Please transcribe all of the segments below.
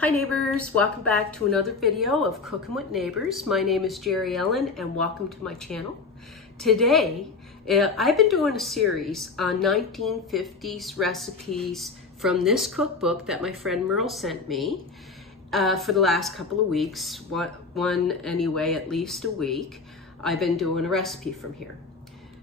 Hi neighbors, welcome back to another video of Cooking with Neighbors. My name is Jerri-ellen and welcome to my channel. Today, I've been doing a series on 1950s recipes from this cookbook that my friend Merle sent me for the last couple of weeks, one anyway, at least a week. I've been doing a recipe from here.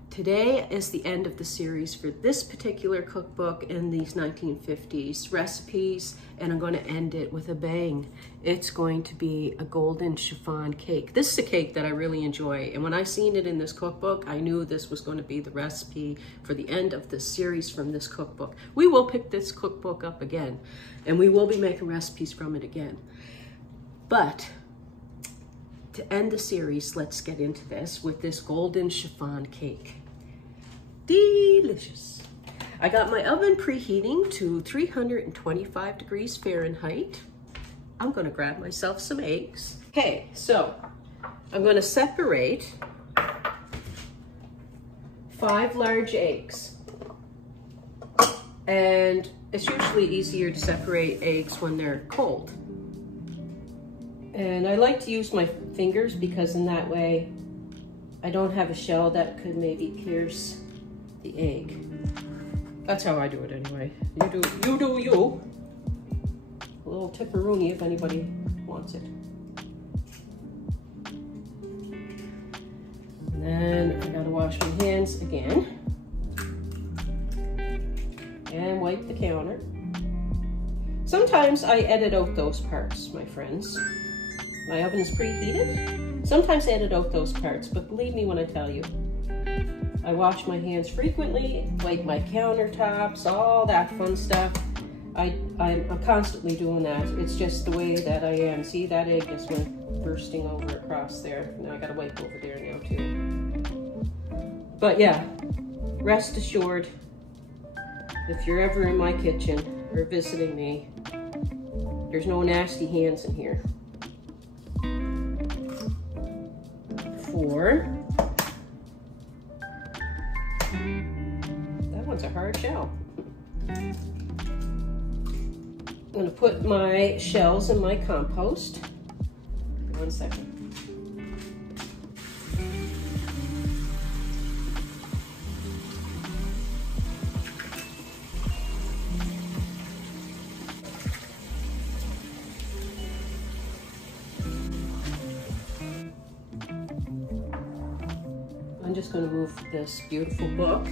Today is the end of the series for this particular cookbook and these 1950s recipes, and I'm going to end it with a bang. It's going to be a golden chiffon cake. This is a cake that I really enjoy, and when I seen it in this cookbook, I knew this was going to be the recipe for the end of the series from this cookbook. We will pick this cookbook up again, and we will be making recipes from it again. But to end the series, let's get into this with this golden chiffon cake. Delicious. I got my oven preheating to 325 degrees Fahrenheit. I'm gonna grab myself some eggs. Okay, so I'm gonna separate 5 large eggs. And it's usually easier to separate eggs when they're cold. And I like to use my fingers because in that way I don't have a shell that could maybe pierce the egg. That's how I do it anyway. You do you. A little tipperoonie if anybody wants it. And then I gotta wash my hands again. And wipe the counter. Sometimes I edit out those parts, my friends. My oven is preheated. Sometimes I edit out those parts, but believe me when I tell you, I wash my hands frequently, wipe my countertops, all that fun stuff. I'm constantly doing that. It's just the way that I am. See, that egg just went bursting over across there. Now I gotta wipe over there now too. But yeah, rest assured, if you're ever in my kitchen or visiting me, there's no nasty hands in here. 4. That one's a hard shell. I'm gonna put my shells in my compost. 1 second. I'm just going to move this beautiful book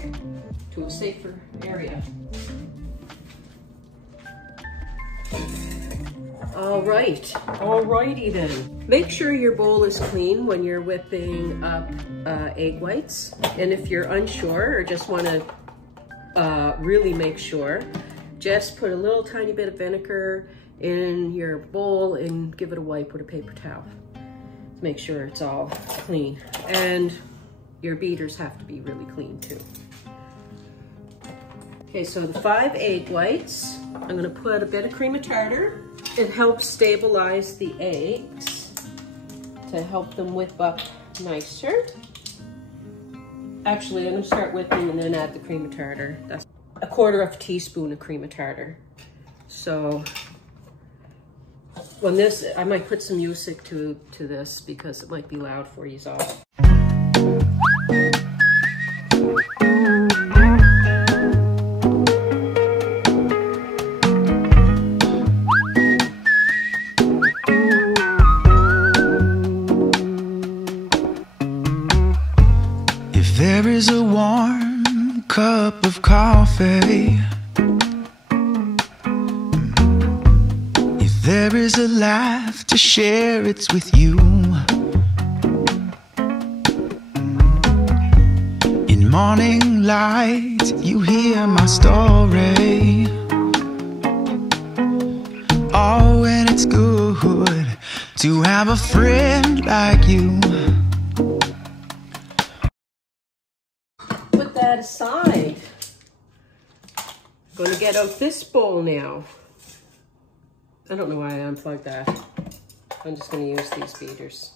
to a safer area. Alrighty then. Make sure your bowl is clean when you're whipping up egg whites. And if you're unsure or just want to really make sure, just put a little tiny bit of vinegar in your bowl and give it a wipe with a paper towel. Make sure it's all clean. And your beaters have to be really clean too. Okay, so the 5 egg whites, I'm gonna put a bit of cream of tartar. It helps stabilize the eggs to help them whip up nicer. Actually, I'm gonna start whipping and then add the cream of tartar. That's 1/4 teaspoon of cream of tartar. So when this, I might put some music to this because it might be loud for you all. If there is a warm cup of coffee, if there is a laugh to share, it's with you. In morning light, you hear my story. Oh, and it's good to have a friend like you. Put that aside. I'm going to get out this bowl now. I don't know why I unplugged that. I'm just going to use these beaters.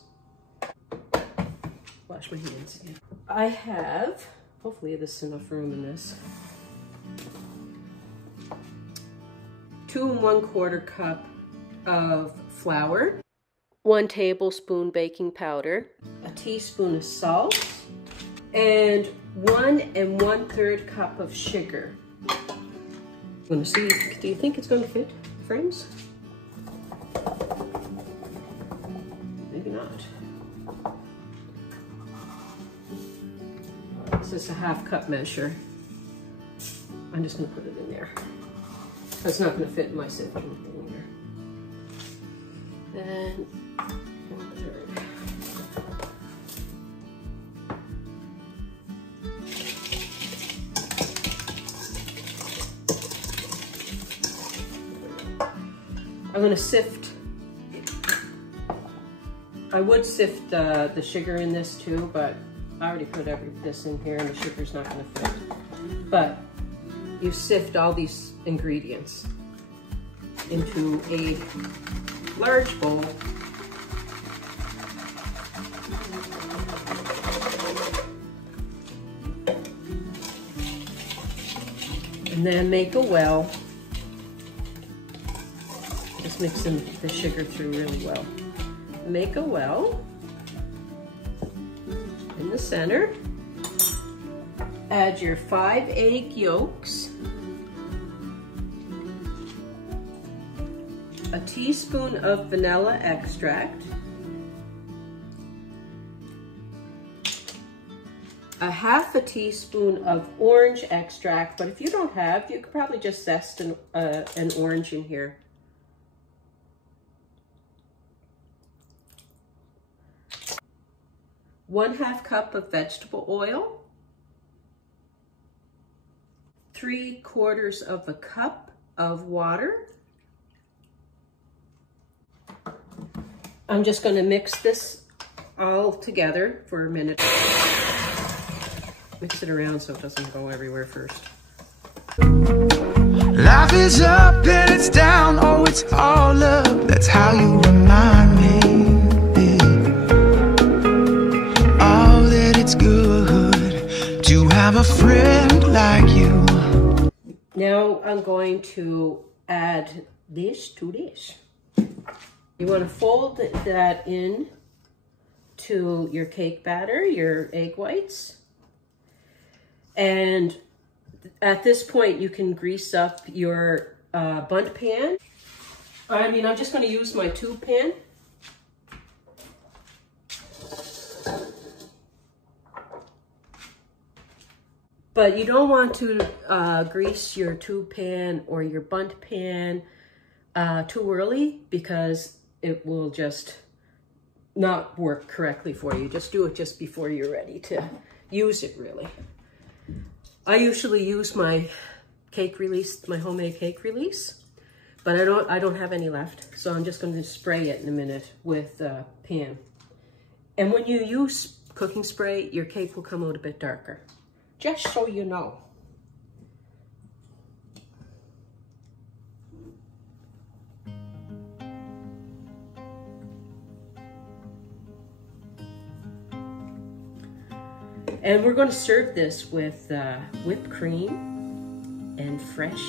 Wash my hands again. I have, hopefully there's enough room in this, 2 1/4 cup of flour, 1 tablespoon baking powder, a teaspoon of salt, and 1 1/3 cup of sugar. I'm gonna see, do you think it's gonna fit, friends? Maybe not. This is a 1/2 cup measure. I'm just gonna put it in there. It's not gonna fit in my siphon here. And 1/3. I'm gonna sift. I would sift the sugar in this too, but I already put this in here and the sugar's not gonna fit. But you sift all these ingredients into a large bowl. And then make a well. Just mix the sugar through really well. Make a well in the center. Add your 5 egg yolks, a teaspoon of vanilla extract, a 1/2 teaspoon of orange extract, but if you don't have, you could probably just zest an orange in here. One 1/2 cup of vegetable oil, 3/4 of a cup of water. I'm just going to mix this all together for a minute. Mix it around so it doesn't go everywhere first. Life is up and it's down, oh it's all up, that's how you remind me. Oh, that it's good to have a friend like you. Now I'm going to add this to this. You want to fold that in to your cake batter, your egg whites. And at this point, you can grease up your Bundt pan. I'm just going to use my tube pan. But you don't want to grease your tube pan or your Bundt pan too early, because it will just not work correctly for you. Just do it just before you're ready to use it, really. I usually use my cake release, my homemade cake release, but I don't have any left, so I'm just going to spray it in a minute with pan. And when you use cooking spray, your cake will come out a bit darker. Just so you know. And we're going to serve this with whipped cream and fresh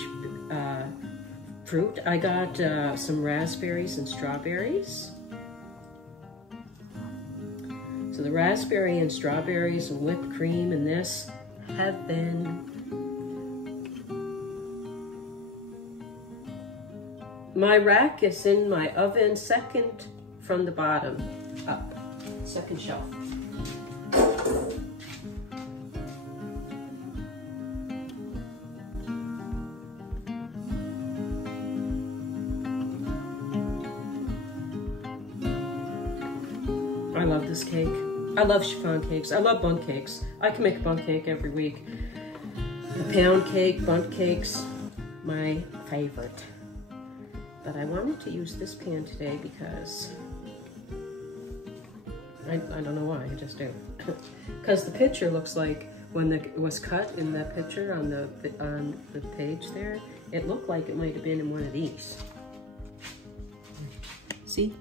fruit. I got some raspberries and strawberries. So the raspberry and strawberries and whipped cream and this have been my rack is in my oven, second from the bottom up, second shelf. I love this cake. I love chiffon cakes. I love Bundt cakes. I can make a Bundt cake every week. A pound cake, Bundt cakes, my favorite. But I wanted to use this pan today because I don't know why, I just do. Because the picture looks like when it was cut in that picture on the page there, it looked like it might have been in one of these. See?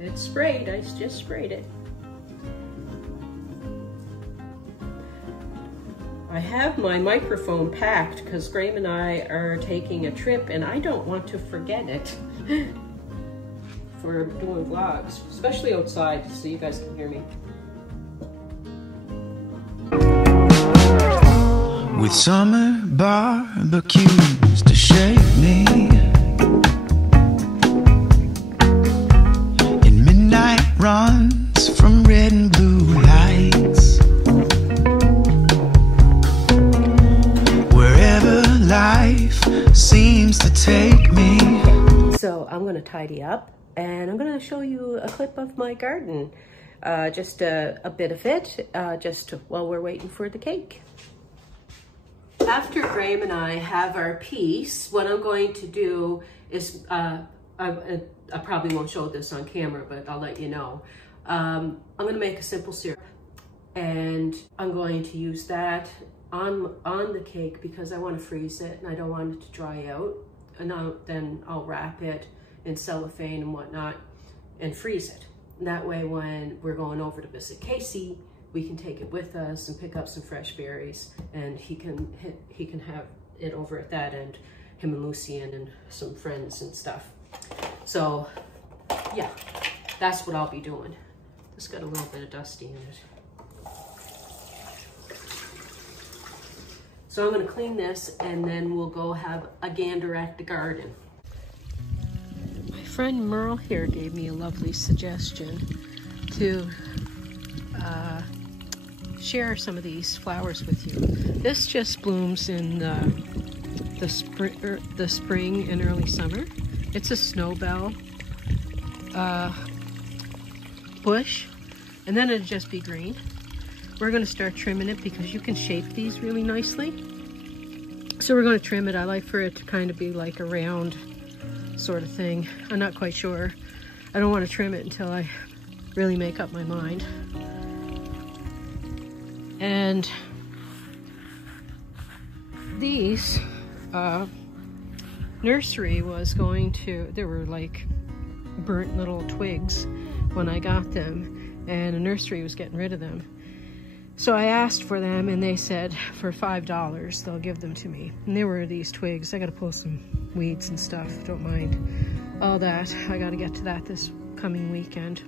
It's sprayed, I just sprayed it. I have my microphone packed because Graham and I are taking a trip and I don't want to forget it for doing vlogs, especially outside so you guys can hear me. With summer barbecues to shake me, and midnight runs from red and blue lights, wherever life seems to take me. So I'm gonna tidy up and I'm gonna show you a clip of my garden, just a bit of it, just while we're waiting for the cake. After Graham and I have our piece, what I'm going to do is, I probably won't show this on camera, but I'll let you know. I'm gonna make a simple syrup and I'm going to use that on the cake because I want to freeze it and I don't want it to dry out. And then I'll wrap it in cellophane and whatnot and freeze it. And that way when we're going over to visit Casey, we can take it with us and pick up some fresh berries, and he can have it over at that end, him and Lucian and some friends and stuff. So yeah, that's what I'll be doing. It's got a little bit of dusty in it. So I'm gonna clean this and then we'll go have a gander at the garden. My friend Merle here gave me a lovely suggestion to share some of these flowers with you. This just blooms in the spring and early summer. It's a snowbell bush, and then it'll just be green. We're going to start trimming it because you can shape these really nicely. So we're going to trim it. I like for it to kind of be like a round sort of thing. I'm not quite sure. I don't want to trim it until I really make up my mind. And these nursery was going to, there were like burnt little twigs when I got them, and a nursery was getting rid of them. So I asked for them and they said for $5 they'll give them to me. And there were these twigs. I got to pull some weeds and stuff, don't mind all that. I got to get to that this coming weekend.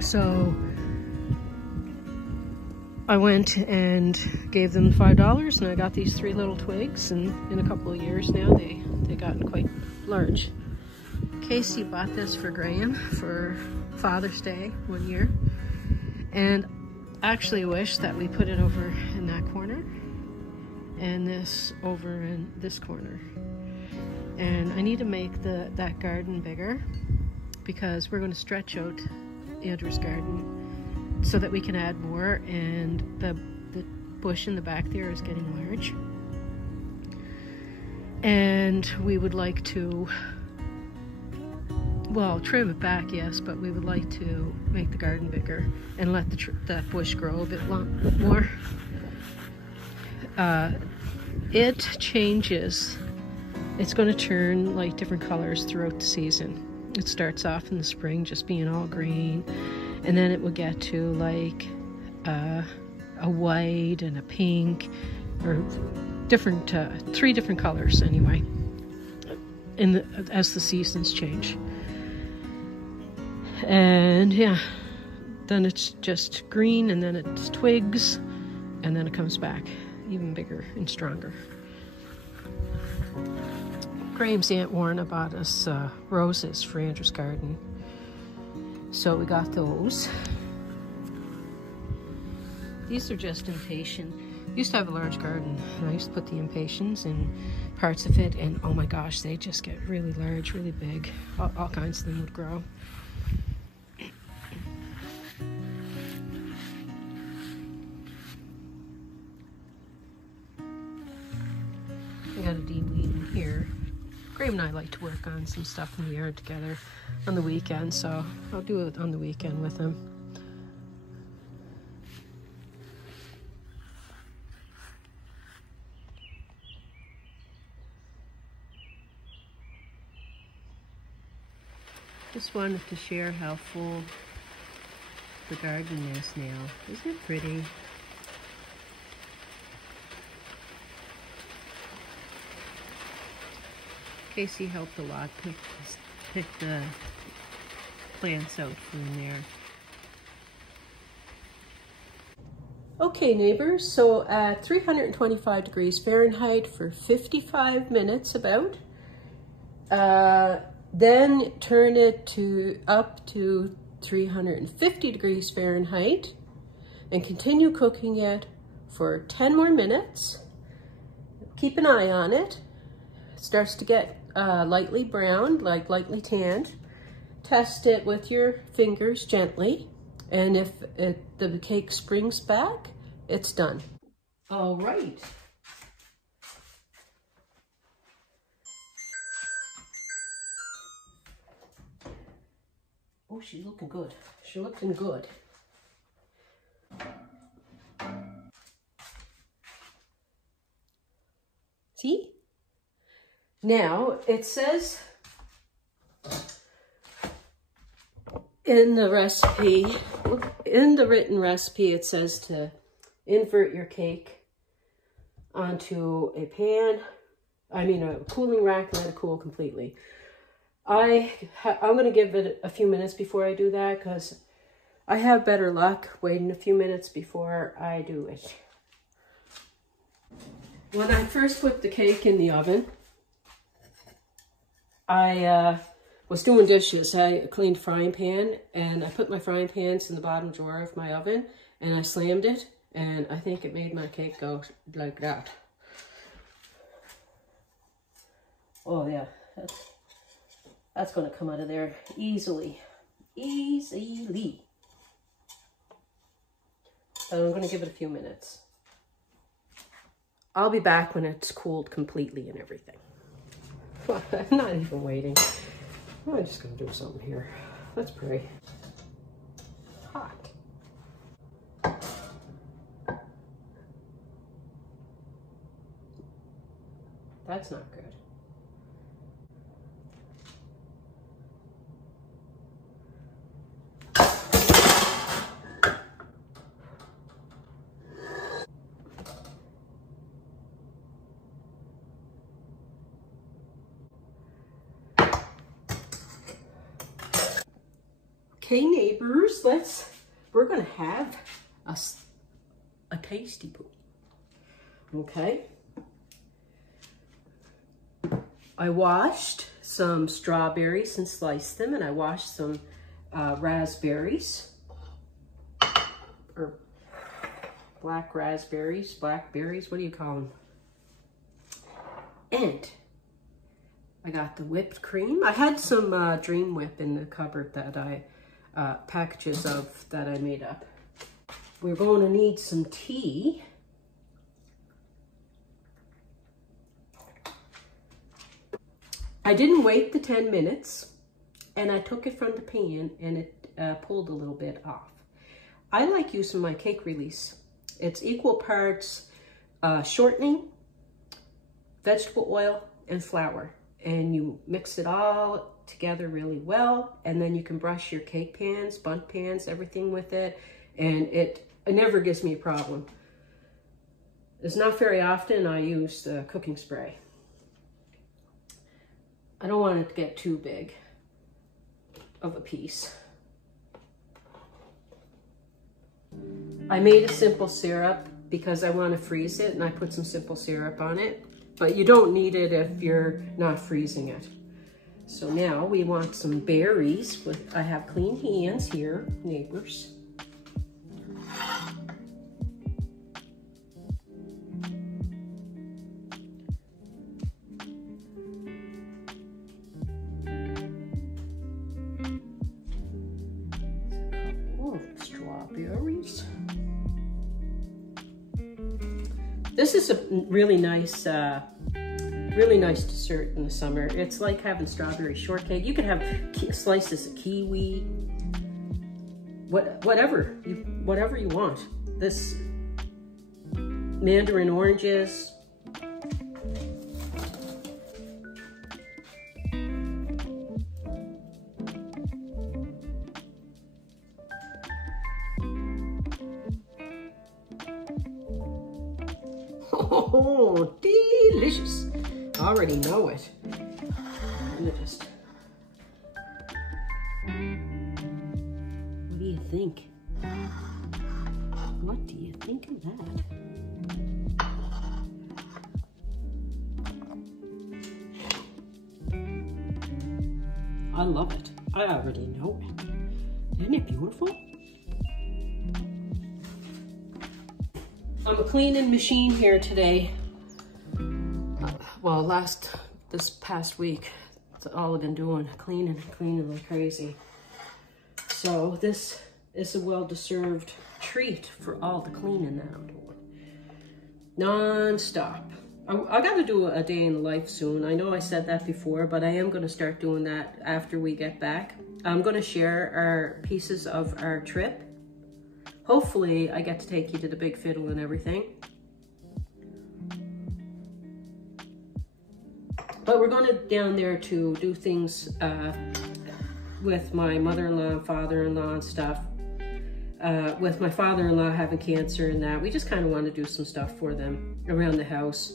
So I went and gave them $5 and I got these 3 little twigs, and in a couple of years now they gotten quite large. Casey bought this for Graham for Father's Day one year, and I actually wish that we put it over in that corner and this over in this corner. And I need to make that garden bigger because we're going to stretch out Andrew's garden so that we can add more, and the bush in the back there is getting large. And we would like to, well, trim it back, yes, but we would like to make the garden bigger and let that bush grow a bit more. It changes. It's going to turn like different colors throughout the season. It starts off in the spring just being all green, and then it will get to like a white and a pink, or different 3 different colors anyway, as the seasons change. And yeah, then it's just green, and then it's twigs, and then it comes back even bigger and stronger. Graham's Aunt Warren bought us roses for Andrew's garden, so we got those. These are just impatient. I used to have a large garden, and I used to put the impatiens in parts of it, and oh my gosh, they just get really large, really big. All kinds of them would grow. I got a de-weed in here. Graham and I like to work on some stuff in the yard together on the weekend, so I'll do it on the weekend with him. Just wanted to share how full the garden is now. Isn't it pretty? Casey helped a lot, pick the plants out from there. Okay, neighbors, so at 325 degrees Fahrenheit for 55 minutes about. Then turn it up to 350 degrees Fahrenheit and continue cooking it for 10 more minutes. Keep an eye on it. It starts to get lightly browned, like lightly tanned. Test it with your fingers gently, and if the cake springs back, it's done. All right. Oh, she's looking good. She's looking good. See? Now, it says in the recipe, in the written recipe, it says to invert your cake onto a pan, a cooling rack, let it cool completely. I'm going to give it a few minutes before I do that because I have better luck waiting a few minutes before I do it. When I first put the cake in the oven, I was doing dishes. I cleaned a frying pan and I put my frying pans in the bottom drawer of my oven and I slammed it, and I think it made my cake go like that. Oh yeah, that's going to come out of there easily. Easily. But I'm going to give it a few minutes. I'll be back when it's cooled completely and everything. I'm not even waiting. I'm just going to do something here. Let's pray. Hot. That's not good. Okay, neighbors, we're gonna have a tasty bowl. Okay. I washed some strawberries and sliced them, and I washed some raspberries, or blackberries, what do you call them? And I got the whipped cream. I had some Dream Whip in the cupboard that packages of that I made up. We're going to need some tea. I didn't wait the 10 minutes, and I took it from the pan and it pulled a little bit off. I like using my cake release. It's equal parts shortening, vegetable oil, and flour. And you mix it all together really well, and then you can brush your cake pans, Bundt pans, everything with it, and it never gives me a problem. It's not very often I use the cooking spray. I don't want it to get too big of a piece. I made a simple syrup because I want to freeze it, and I put some simple syrup on it, but you don't need it if you're not freezing it. So now we want some berries. I have clean hands here, neighbors. Strawberries. This is a really nice dessert in the summer. It's like having strawberry shortcake. You can have slices of kiwi, whatever you want. This mandarin oranges. Oh, delicious. I already know it. Let me just... What do you think? What do you think of that? I love it. I already know it. Isn't it beautiful? I'm a cleaning machine here today. Well, this past week, that's all I've been doing, cleaning like crazy. So this is a well-deserved treat for all the cleaning that I'm doing. Non-stop. I got to do a day in the life soon. I know I said that before, but I am going to start doing that after we get back. I'm going to share our pieces of our trip. Hopefully, I get to take you to the Big Fiddle and everything. But we're going down there to do things with my mother-in-law and father-in-law and stuff. With my father-in-law having cancer and that, we just kind of want to do some stuff for them around the house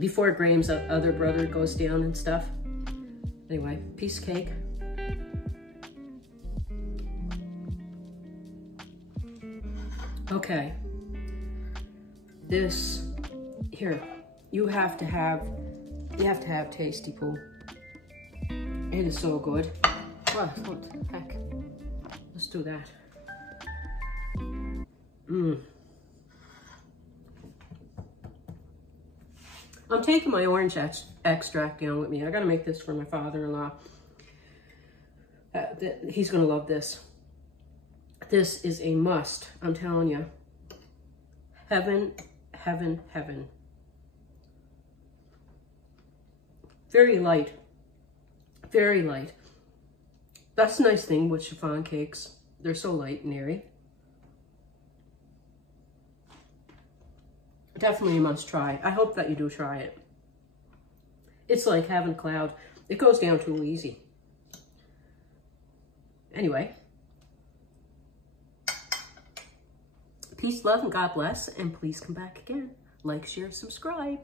before Graham's other brother goes down and stuff. Anyway, piece of cake. Okay, this here, you have to have Tasty Poo. It is so good. What the heck? Let's do that. I'm taking my orange extract down with me. I gotta make this for my father-in-law. He's gonna love this. This is a must, I'm telling you. Heaven, heaven, heaven. Very light, very light. That's the nice thing with chiffon cakes. They're so light and airy. Definitely a must try. I hope that you do try it. It's like having a cloud. It goes down too easy. Anyway. Peace, love, and God bless. And please come back again. Like, share, subscribe.